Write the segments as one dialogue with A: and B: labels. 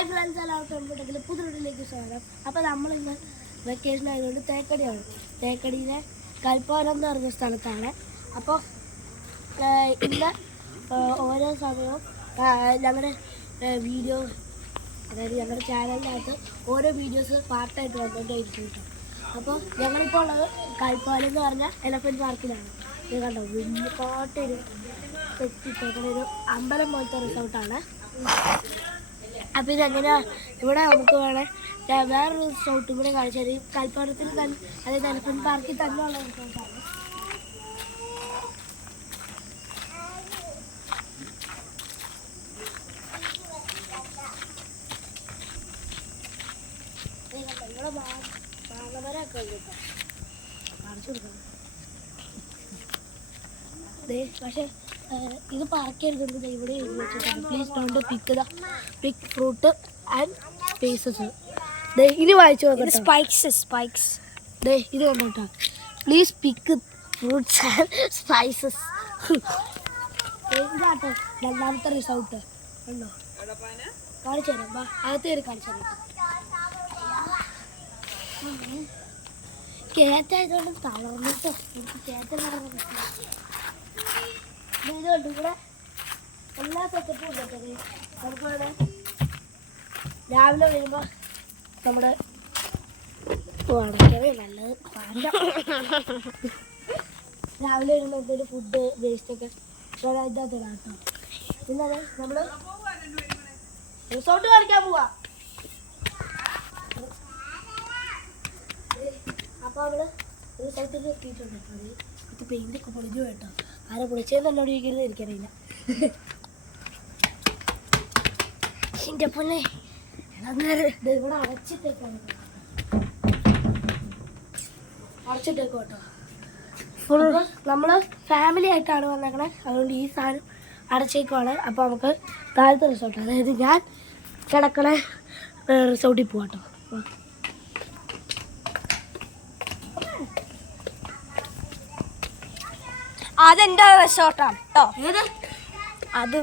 A: Hi friends എല്ലാവർക്കും ഉണ്ടെങ്കിൽ പുതുവിടിലേക്ക് സ്വാഗതം അപ്പോൾ നമ്മളിന്ന് വെക്കേഷൻ ആയതുകൊണ്ട് തേക്കടിയാണ്. തേക്കടിയിലെ കൽപ്പാനം എന്ന് പറഞ്ഞ സ്ഥലത്താണ്. അപ്പോൾ ഇന്ന് ഓരോ സമയവും ഞങ്ങളുടെ വീഡിയോ അതായത് ഞങ്ങളുടെ ചാനലിനകത്ത് ഓരോ വീഡിയോസ് പാർട്ടായിട്ട് വന്നുകൊണ്ടേയിരിക്കും കേട്ടോ അപ്പോൾ ഞങ്ങളിപ്പോൾ ഉള്ളത് കൽപ്പാലം എന്ന് പറഞ്ഞ എലഫന്റ് പാർക്കിലാണ് ഇത് കണ്ടോ? വലിയ പാട്ടൊരു തെറ്റിട്ടേക്കുന്ന ഒരു അമ്പലം പോലത്തെ റിസോർട്ടാണ് അപ്പം ഇതെങ്ങനെയാ? ഇവിടെ നമുക്ക് വേണേ ദേ വേറൊരു റിസോർട്ടും കൂടെ കാണിച്ചത് ഈ കൽപ്പാടത്തിൽ തന്നെ അതായത് എലഫന്റ് പാർക്കിൽ തന്നെ ഉള്ള റിസോർട്ടാണ് ഇവിടെ മാ- മാങ്ങമരമൊക്കെ ഉണ്ട് കാണിച്ചു കൊടുക്കാം ദേ, പക്ഷേ ഇത് പറക്കരുത് ഇവിടെ എഴുതി വെച്ചിട്ടുണ്ട്. Please don't pick the pick fruit and paces ഇനി വായിച്ചു നോക്കാം
B: സ്പൈക്സ് സ്പൈക്സ്
A: ദേ ഇത് കണ്ടോട്ടോ please pick fruits and spices ഇതാട്ടോ രണ്ടാമത്തെ റിസോർട്ട് ഉണ്ടോ കാണിച്ചു തരാം. വാ അകത്ത് കയറി കാണിച്ചു തരാം. കേറ്റായതുകൊണ്ട് തളർന്നിട്ടോ എനിക്ക് കേറ്റം നടന്നു ഇത് ഇവിടെ എല്ലാ സെറ്റപ്പും ഉണ്ട് കേട്ടോ. നമുക്കിവിടെ രാവിലെ വരുമ്പോൾ നമ്മുടെ അടയ്ക്കണേ നല്ലത് രാവിലെ വരുമ്പോൾ ഒരു ഫുഡ് വേസ്റ്റ് ഒക്കെ ഇവിടെ ഇതിനകത്ത് ഇടാം കേട്ടോ. പിന്നെ നമ്മൾ റിസോർട്ട് കളിക്കാൻ പോവാ. അപ്പോൾ അവൾ റിസോർട്ടിൽ എത്തിയിട്ടുണ്ട് കേട്ടോ ഇത്. പെയിന്റ് ഒക്കെ പൊളിഞ്ഞു കേട്ടോ. ആരെ പൊളിച്ചതെന്ന് എന്നോട് ചോദിക്കരുത് എനിക്കറിയില്ല. എന്റെ പൊന്നെ ഇവിടെ അടച്ചിട്ടേക്കാണ്. അടച്ചിട്ടേക്കും കേട്ടോ. ഫുൾ നമ്മൾ ഫാമിലി ആയിട്ടാണ് വന്നേക്കണേ. അതുകൊണ്ട് ഈ സാധനം അടച്ചേക്കുവാണ്. അപ്പോൾ നമുക്ക് താഴത്തെ റിസോർട്ട് അതായത് ഞാൻ കിടക്കണ റിസോർട്ടിൽ പോവാം കേട്ടോ
B: അതെന്റെ റിസോർട്ടാണ് കേട്ടോ അത്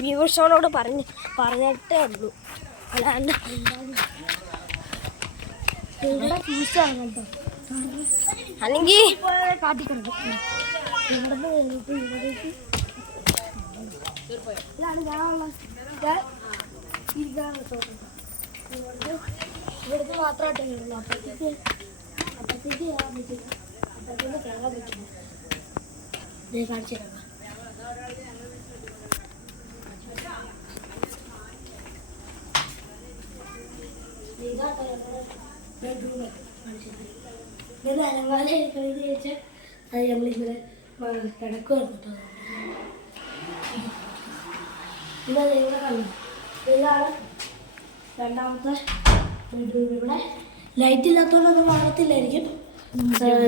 B: വ്യൂവേഴ്സിനോട് പറഞ്ഞ് പറഞ്ഞിട്ടേ ഉള്ളൂ. അല്ലാണ്ട് അല്ലെങ്കിൽ
A: കാട്ടിക്കൊണ്ട്. ഇവിടുന്ന് മാത്രമായിട്ടേ ഉള്ളൂ. അപ്പഴത്തേക്ക് അപ്പഴത്തേക്ക് അത് രണ്ടാമത്തെ ബെഡ്റൂം ഇവിടെ ലൈറ്റ് ഇല്ലാത്തതുകൊണ്ടൊന്നും കാണത്തില്ലായിരിക്കും.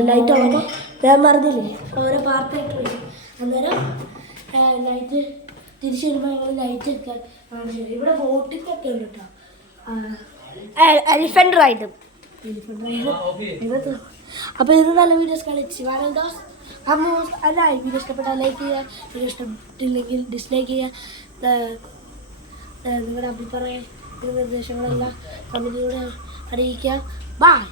A: ലൈറ്റ് ഉള്ളപ്പോൾ ഞാൻ മറന്നില്ലേ ഓരോ പാർട്ടായിട്ട് വരും അന്നേരം ലൈറ്റ് തിരിച്ചു വരുമ്പോൾ ഞങ്ങൾ ലൈറ്റ് ഒക്കെ. ഇവിടെ ബോട്ടിംഗ് ഒക്കെ ഉണ്ട് കേട്ടോ
B: എലിഫന്റ് റൈഡും
A: അപ്പോൾ ഇത് നല്ല വീഡിയോസ് കളിച്ച്. വാനന്ദോസ് അമ്മ അല്ല വീഡിയോ ഇഷ്ടപ്പെട്ടാൽ ലൈക്ക് ചെയ്യുക. വീഡിയോ ഇഷ്ടപ്പെട്ടില്ലെങ്കിൽ ഡിസ്ലൈക്ക് ചെയ്യുക. നിങ്ങളുടെ അഭിപ്രായം നിർദ്ദേശങ്ങളെല്ലാം കമന്റിലൂടെ അറിയിക്കുക ബൈ